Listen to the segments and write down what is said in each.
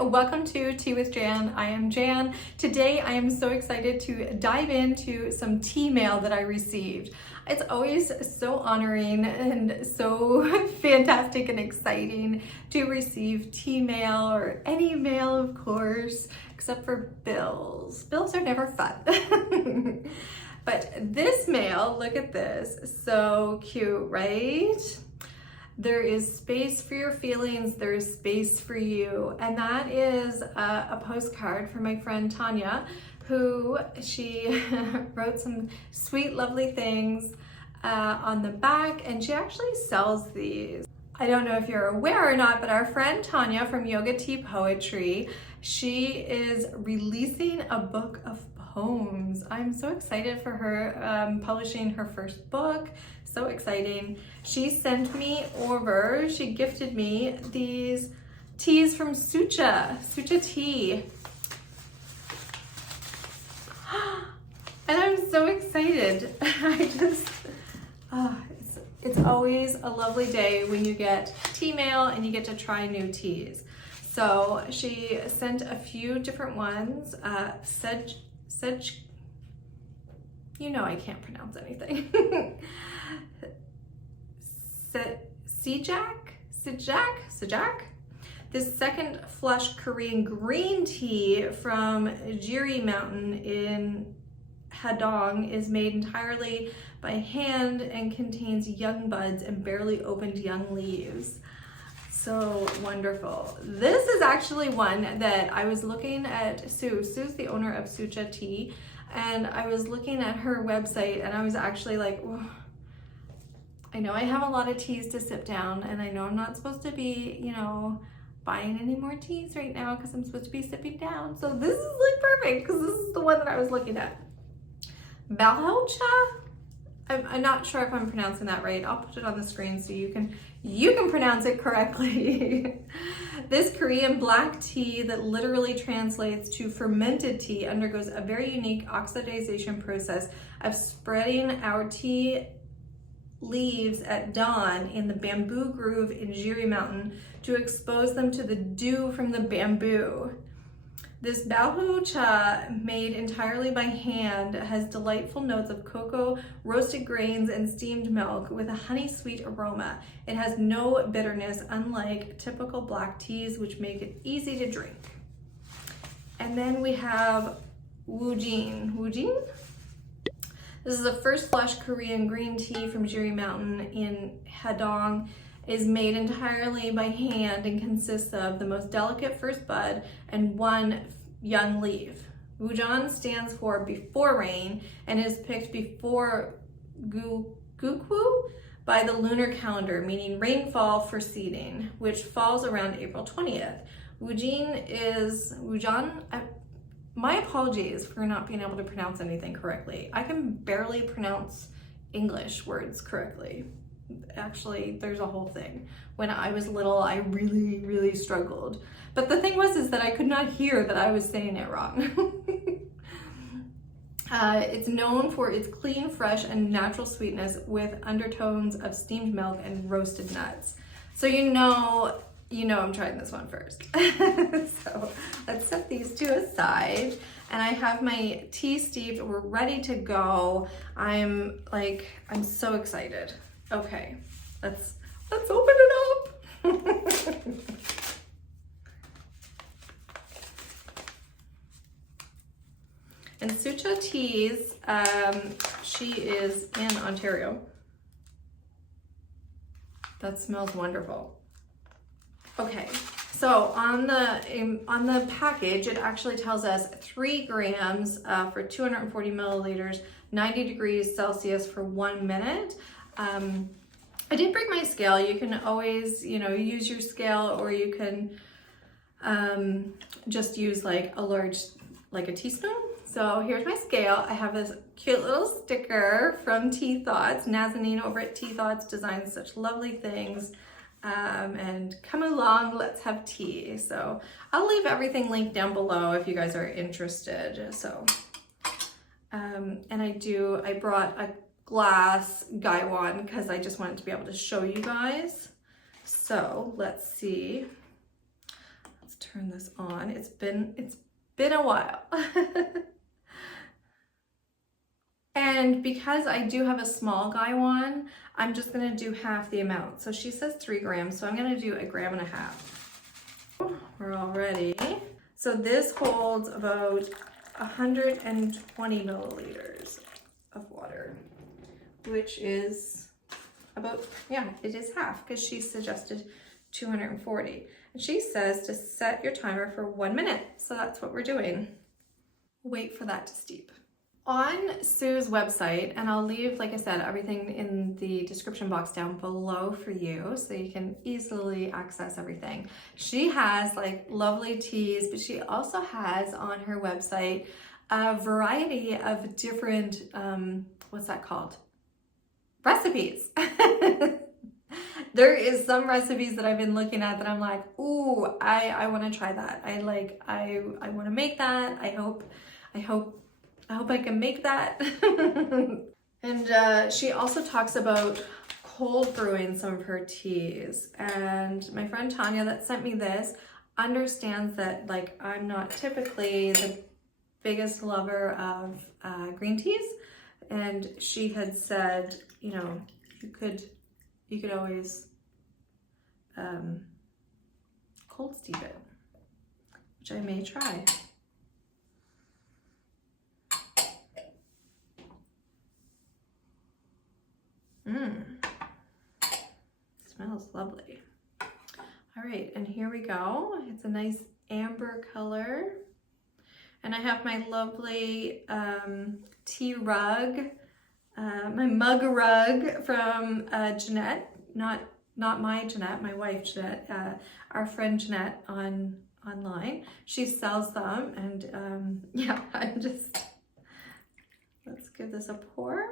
welcome to Tea with Jann. I am Jann. Today I am so excited to dive into some tea mail that I received. It's always so honoring and so fantastic and exciting to receive tea mail, or any mail of course, except for bills. Bills are never fun. But this mail, look at this, so cute, right? There is space for your feelings, there is space for you. And that is a postcard from my friend Taniya, who she wrote some sweet, lovely things on the back, and she actually sells these. I don't know if you're aware or not, but our friend Taniya from Yoga Tea Poetry, she is releasing a book of poems. I'm so excited for her publishing her first book. So exciting. She sent me over, she gifted me these teas from Soocha Tea. And I'm so excited. It's always a lovely day when you get tea mail and you get to try new teas. So she sent a few different ones. You know I can't pronounce anything. Sejak. This second flush Korean green tea from Jiri Mountain in Hadong is made entirely by hand and contains young buds and barely opened young leaves. So wonderful. This is actually one that I was looking at. Sue's the owner of Soocha Tea, and I was looking at her website and I was actually like, I know I have a lot of teas to sip down, and I know I'm not supposed to be, buying any more teas right now because I'm supposed to be sipping down. So this is like perfect because this is the one that I was looking at. Balhocha? I'm not sure if I'm pronouncing that right. I'll put it on the screen so you can pronounce it correctly. This Korean black tea that literally translates to fermented tea undergoes a very unique oxidization process of spreading our tea leaves at dawn in the bamboo grove in Jiri Mountain to expose them to the dew from the bamboo. This Baohu cha, made entirely by hand, has delightful notes of cocoa, roasted grains, and steamed milk with a honey-sweet aroma. It has no bitterness, unlike typical black teas, which make it easy to drink. And then we have Woojin. This is a first flush Korean green tea from Jiri Mountain in Hadong. Is made entirely by hand and consists of the most delicate first bud and one young leaf. Wujan stands for before rain and is picked before Gukwu by the lunar calendar, meaning rainfall for seeding, which falls around April 20th. Wujan, my apologies for not being able to pronounce anything correctly. I can barely pronounce English words correctly. Actually, there's a whole thing. When I was little, I really struggled. But the thing is that I could not hear that I was saying it wrong. It's known for its clean, fresh, and natural sweetness with undertones of steamed milk and roasted nuts. So you know I'm trying this one first. So let's set these two aside. And I have my tea steeped. We're ready to go. I'm so excited. Okay, let's open it up. And Soocha Teas, she is in Ontario. That smells wonderful. Okay, so on the package, it actually tells us 3 grams for 240 milliliters, 90 degrees Celsius for 1 minute. I did bring my scale. You can always, use your scale, or you can just use like a teaspoon. So here's my scale. I have this cute little sticker from Tea Thoughts. Nazanin over at Tea Thoughts designs such lovely things. And come along, let's have tea. So I'll leave everything linked down below if you guys are interested. So, and I brought a glass gaiwan because I just wanted to be able to show you guys. So let's see. Let's turn this on. It's been a while. And because I do have a small guy one, I'm just gonna do half the amount. So she says 3 grams, so I'm gonna do 1.5 grams. We're all ready. So this holds about 120 milliliters of water, which is about, yeah, it is half, because she suggested 240. And she says to set your timer for 1 minute. So that's what we're doing. Wait for that to steep. On Sue's website, and I'll leave, like I said, everything in the description box down below for you so you can easily access everything. She has like lovely teas, but she also has on her website a variety of different, what's that called? Recipes. There is some recipes that I've been looking at that I'm like, ooh, I want to try that. I want to make that. I hope I can make that. And she also talks about cold brewing some of her teas. And my friend Tanya that sent me this understands that like I'm not typically the biggest lover of green teas. And she had said, you know, you could always cold steep it, which I may try. Smells lovely. All right, and here we go. It's a nice amber color. And I have my lovely tea rug, my mug rug from Jeanette, not my Jeanette, my wife Jeanette, our friend Jeanette online. She sells them, and yeah, let's give this a pour.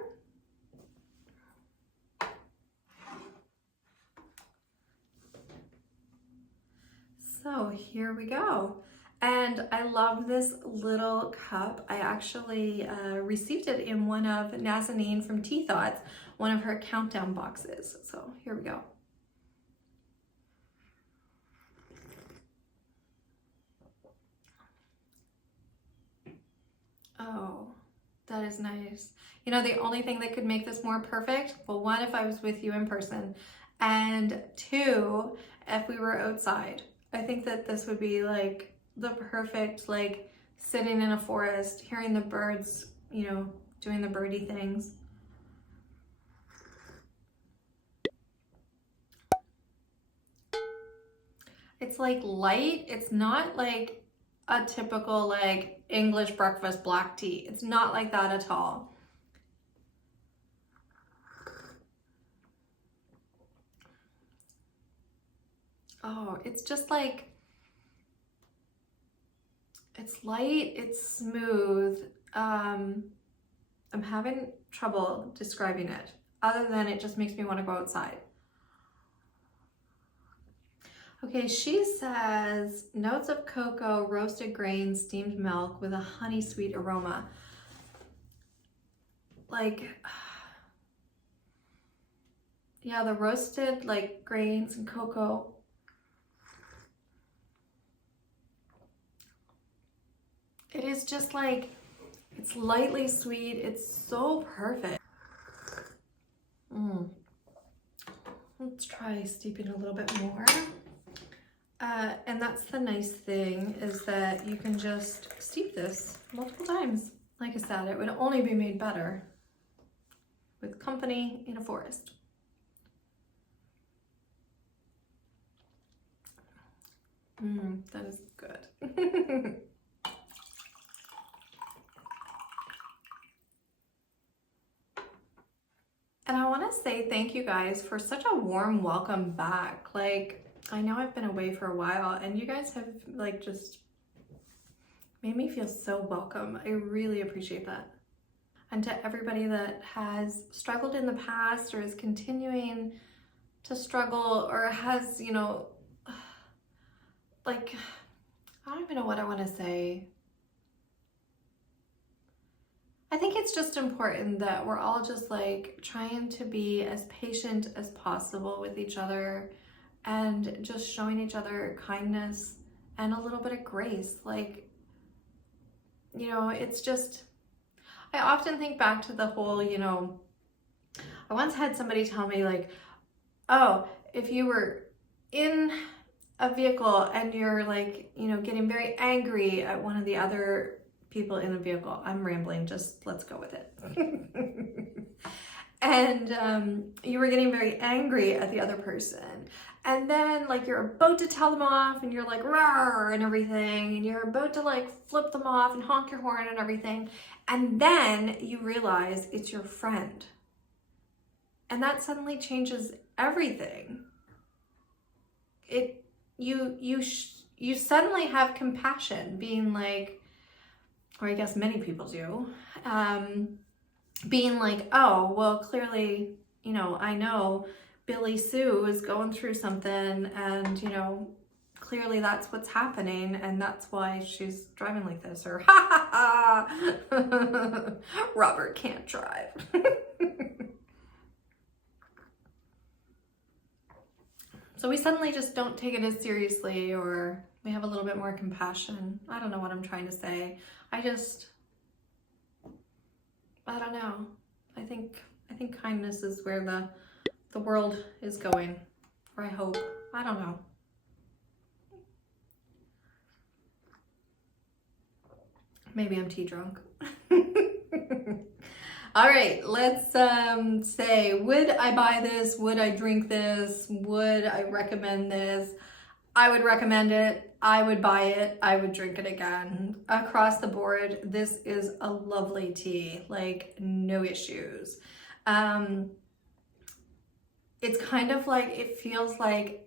So here we go. And I love this little cup. I actually received it in one of Nazanin from Tea Thoughts, one of her countdown boxes. So here we go. Oh, that is nice. You know, the only thing that could make this more perfect, well, 1, if I was with you in person, and 2, if we were outside. I think that this would be like the perfect, like sitting in a forest, hearing the birds, you know, doing the birdie things. It's like light. It's not like a typical like English breakfast black tea. It's not like that at all. Oh, it's just like, it's light, it's smooth. I'm having trouble describing it, other than it just makes me want to go outside. Okay, she says notes of cocoa, roasted grains, steamed milk with a honey sweet aroma. Like, yeah, the roasted like grains and cocoa. It is just like, it's lightly sweet. It's so perfect. Let's try steeping a little bit more. And that's the nice thing, is that you can just steep this multiple times. Like I said, it would only be made better with company in a forest. That is good. And I want to say thank you guys for such a warm welcome back. Like, I know I've been away for a while, and you guys have like just made me feel so welcome. I really appreciate that. And to everybody that has struggled in the past or is continuing to struggle or has, you know, like, I don't even know what I want to say. I think it's just important that we're all just like trying to be as patient as possible with each other and just showing each other kindness and a little bit of grace. Like, you know, it's just, I often think back to the whole, you know, I once had somebody tell me like, oh, if you were in a vehicle and you're like, you know, getting very angry at one of the other people in a vehicle, I'm rambling, just let's go with it. And you were getting very angry at the other person. And then like you're about to tell them off and you're like, rawr, and everything. And you're about to like flip them off and honk your horn and everything. And then you realize it's your friend. And that suddenly changes everything. You suddenly have compassion, being like, or I guess many people do, being like, oh, well, clearly, you know, I know Billy Sue is going through something, and, you know, clearly that's what's happening, and that's why she's driving like this, or ha ha ha, Robert can't drive. So we suddenly just don't take it as seriously, or we have a little bit more compassion. I don't know what I'm trying to say. I don't know. I think kindness is where the world is going, or I hope. I don't know. Maybe I'm tea drunk. All right, let's say, would I buy this? Would I drink this? Would I recommend this? I would recommend it. I would buy it. I would drink it again. Across the board, this is a lovely tea, like no issues. It's kind of like, it feels like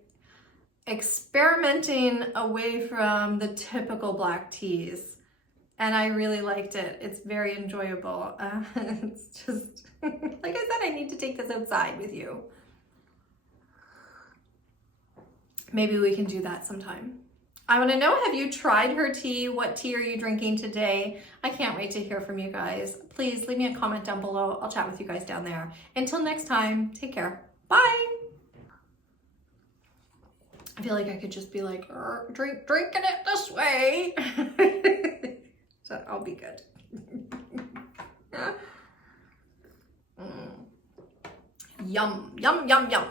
experimenting away from the typical black teas. And I really liked it. It's very enjoyable. It's just, like I said, I need to take this outside with you. Maybe we can do that sometime. I want to know, have you tried her tea? What tea are you drinking today? I can't wait to hear from you guys. Please leave me a comment down below. I'll chat with you guys down there. Until next time, take care. Bye. I feel like I could just be like, drinking it this way. So I'll be good. Yum, yum, yum, yum.